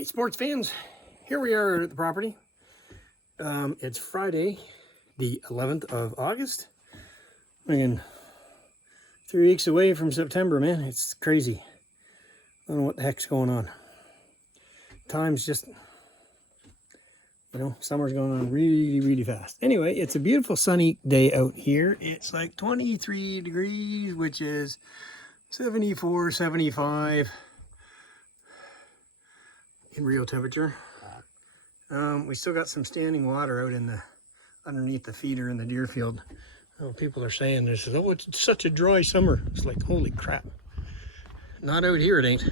Hey, sports fans, here we are at the property. It's Friday, the 11th of August. I mean, 3 weeks away from September, man. It's crazy. I don't know what the heck's going on. Time's just, summer's going on really, really fast. Anyway, it's a beautiful sunny day out here. It's like 23 degrees, which is 74, 75 in real temperature. We still got some standing water out in the underneath the feeder in the deer field. People are saying this is, oh, it's such a dry summer. It's like, holy crap. Not out here, it ain't.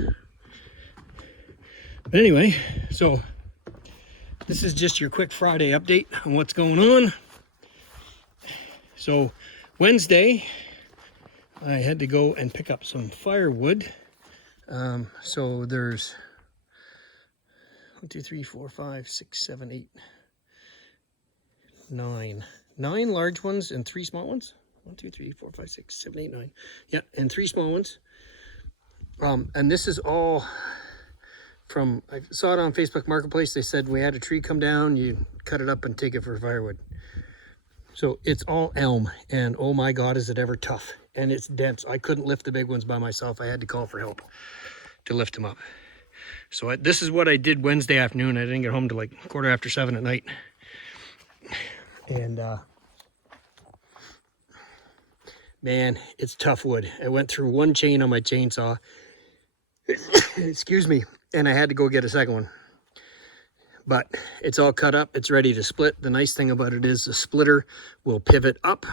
But anyway, so this is just your quick Friday update on what's going on. So Wednesday, I had to go and pick up some firewood. So there's 1, 2, 3, 4, 5, 6, 7, 8, 9. 9 large ones and 3 small ones. 1, 2, 3, 4, 5, 6, 7, 8, 9. Yeah, and 3 small ones. And this is all from, I saw it on Facebook Marketplace. They said we had a tree come down, you cut it up and take it for firewood. So it's all elm, and oh my God, is it ever tough. And it's dense. I couldn't lift the big ones by myself. I had to call for help to lift them up. So this is what I did Wednesday afternoon. I didn't get home till like 7:15 at night. And man, it's tough wood. I went through one chain on my chainsaw. Excuse me. And I had to go get a second one. But it's all cut up. It's ready to split. The nice thing about it is the splitter will pivot up.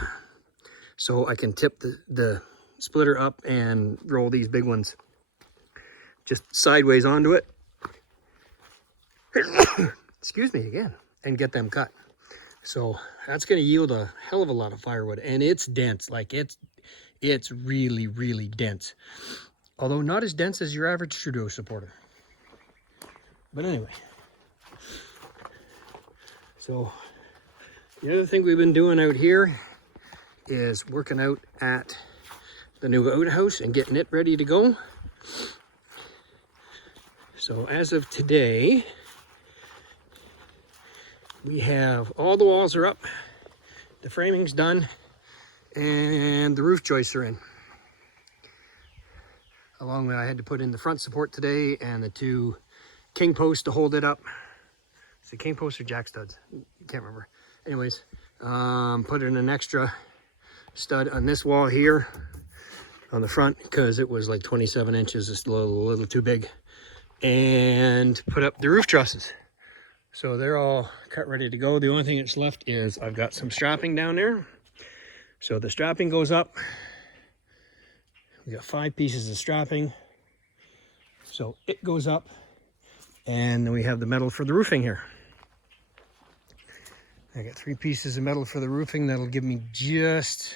So I can tip the splitter up and roll these big ones just sideways onto it. Excuse me again. And get them cut. So that's going to yield a hell of a lot of firewood. And it's dense. Like it's really, really dense. Although not as dense as your average Trudeau supporter. But anyway. So the other thing we've been doing out here is working out at the new outhouse and getting it ready to go. So as of today, we have all the walls are up, the framing's done, and the roof joists are in. Along with, I had to put in the front support today and the 2 king posts to hold it up. Is it king posts or jack studs? Can't remember. Anyways, put in an extra stud on this wall here on the front because it was like 27 inches, it's a little too big. And put up the roof trusses. So they're all cut ready to go. The only thing that's left is I've got some strapping down there. So the strapping goes up. We got 5 pieces of strapping. So it goes up. And then we have the metal for the roofing here. I got 3 pieces of metal for the roofing. That'll give me just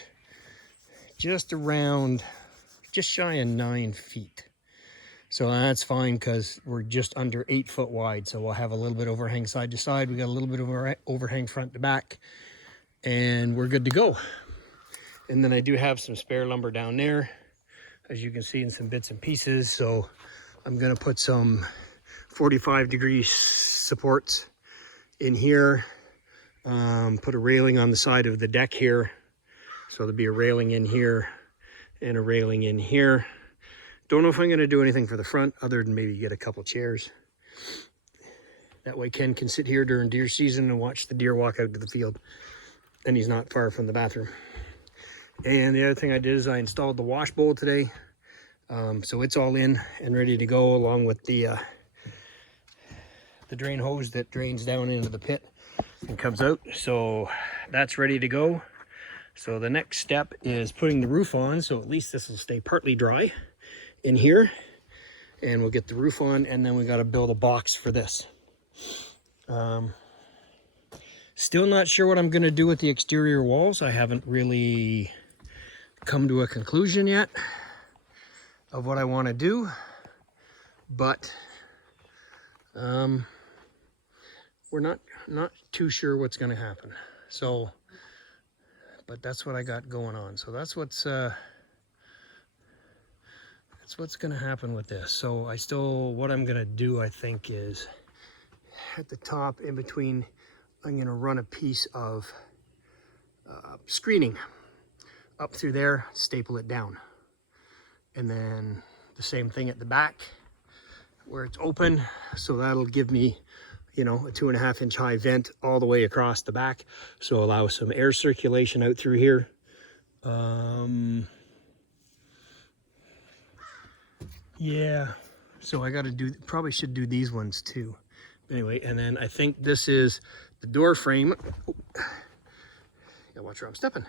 around, just shy of 9 feet. So that's fine because we're just under 8 foot wide. So we'll have a little bit overhang side to side. We got a little bit of overhang front to back. And we're good to go. And then I do have some spare lumber down there, as you can see, in some bits and pieces. So I'm going to put some 45-degree supports in here. Put a railing on the side of the deck here. So there'll be a railing in here and a railing in here. Don't know if I'm going to do anything for the front other than maybe get a couple chairs. That way Ken can sit here during deer season and watch the deer walk out to the field. And he's not far from the bathroom. And the other thing I did is I installed the wash bowl today. So it's all in and ready to go, along with the drain hose that drains down into the pit and comes out. So that's ready to go. So the next step is putting the roof on. So at least this will stay partly dry in here, and we'll get the roof on, and then we got to build a box for this. Still not sure what I'm going to do with the exterior walls. I haven't really come to a conclusion yet of what I want to do, but we're not too sure what's going to happen. So, but that's what I got going on. So that's what's that's what's gonna happen with this. So what I'm gonna do, I think, is at the top in between, I'm gonna run a piece of screening up through there, staple it down. And then the same thing at the back where it's open. So that'll give me, you know, a 2.5 inch high vent all the way across the back. So allow some air circulation out through here. Yeah, so I gotta probably should do these ones too. Anyway, and then I think this is the door frame. Yeah, watch where I'm stepping.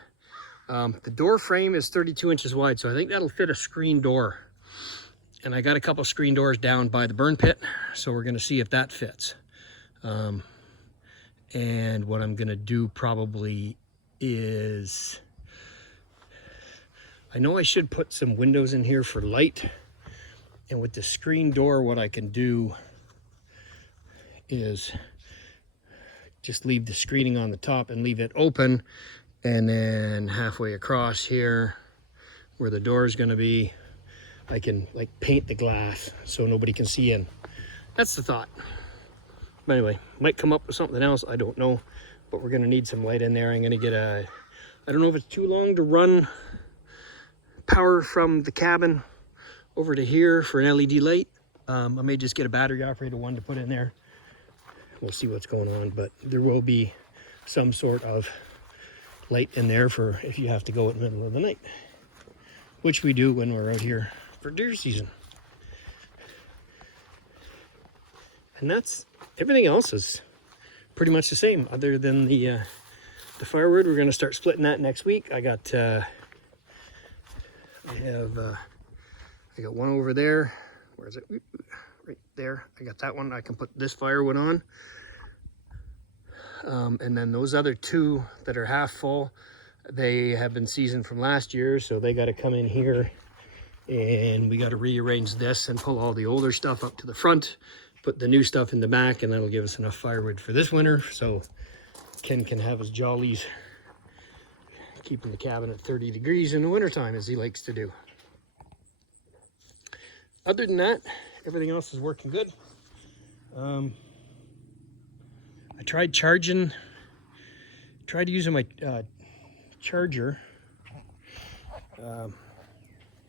The door frame is 32 inches wide, so I think that'll fit a screen door. And I got a couple screen doors down by the burn pit, so we're gonna see if that fits. And what I'm gonna do probably is, I know I should put some windows in here for light. And with the screen door, what I can do is just leave the screening on the top and leave it open. And then halfway across here, where the door is gonna be, I can like paint the glass so nobody can see in. That's the thought. But anyway, might come up with something else, I don't know. But we're gonna need some light in there. I'm gonna get I don't know if it's too long to run power from the cabin over to here for an LED light. I may just get a battery operated one to put in there. We'll see what's going on, but there will be some sort of light in there for if you have to go in the middle of the night, which we do when we're out here for deer season. And that's, everything else is pretty much the same other than the firewood. We're gonna start splitting that next week. I got one over there. Where is it? Right there. I got that one. I can put this firewood on. And then those other two that are half full, they have been seasoned from last year, so they got to come in here and we got to rearrange this and pull all the older stuff up to the front, put the new stuff in the back, and that'll give us enough firewood for this winter so Ken can have his jollies keeping the cabin at 30 degrees in the wintertime, as he likes to do. Other than that, everything else is working good. I tried using my charger.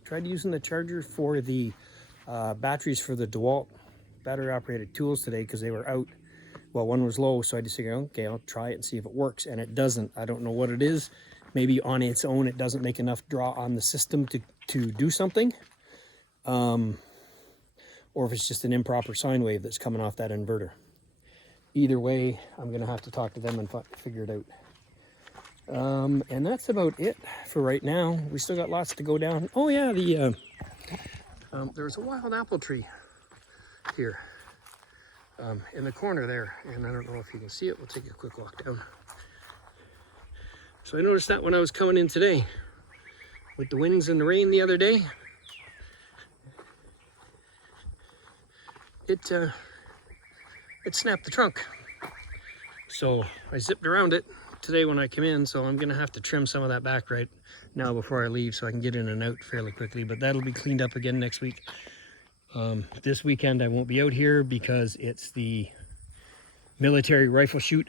Tried using the charger for the batteries for the DeWalt battery operated tools today because they were out. Well, one was low, so I just figured, okay, I'll try it and see if it works, and it doesn't. I don't know what it is. Maybe on its own it doesn't make enough draw on the system to do something. Or if it's just an improper sine wave that's coming off that inverter. Either way, I'm gonna have to talk to them and figure it out. And that's about it for right now. We still got lots to go down. Oh yeah, there's a wild apple tree here in the corner there, and I don't know if you can see it. We'll take a quick walk down. So I noticed that when I was coming in today with the winds and the rain the other day. It snapped the trunk. So I zipped around it today when I came in, so I'm gonna have to trim some of that back right now before I leave so I can get in and out fairly quickly, but that'll be cleaned up again next week. This weekend I won't be out here because it's the military rifle shoot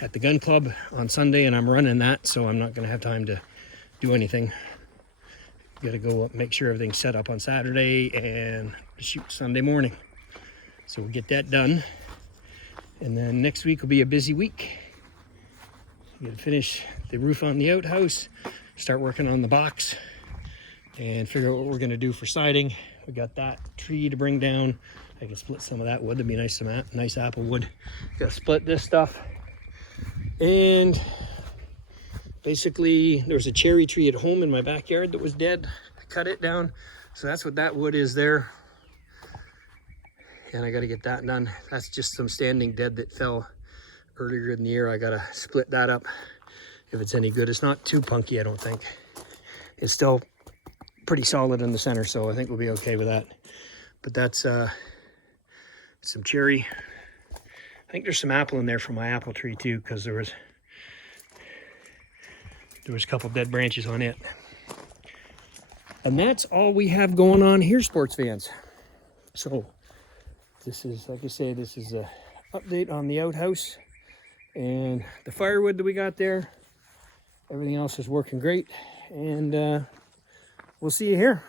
at the gun club on Sunday, and I'm running that, so I'm not gonna have time to do anything. Gotta go up, make sure everything's set up on Saturday and shoot Sunday morning. So we'll get that done. And then next week will be a busy week. We're gonna finish the roof on the outhouse, start working on the box, and figure out what we're gonna do for siding. We got that tree to bring down. I can split some of that wood. That'd be nice, some nice apple wood. Gotta split this stuff. And basically, there was a cherry tree at home in my backyard that was dead. I cut it down. So that's what that wood is there. And I gotta get that done. That's just some standing dead that fell earlier in the year. I gotta split that up if it's any good. It's not too punky, I don't think. It's still pretty solid in the center, so I think we'll be okay with that. But that's some cherry. I think there's some apple in there from my apple tree too, because there was a couple dead branches on it. And that's all we have going on here, sports fans. So this is, like I say, this is a update on the outhouse and the firewood that we got there. Everything else is working great, and we'll see you here.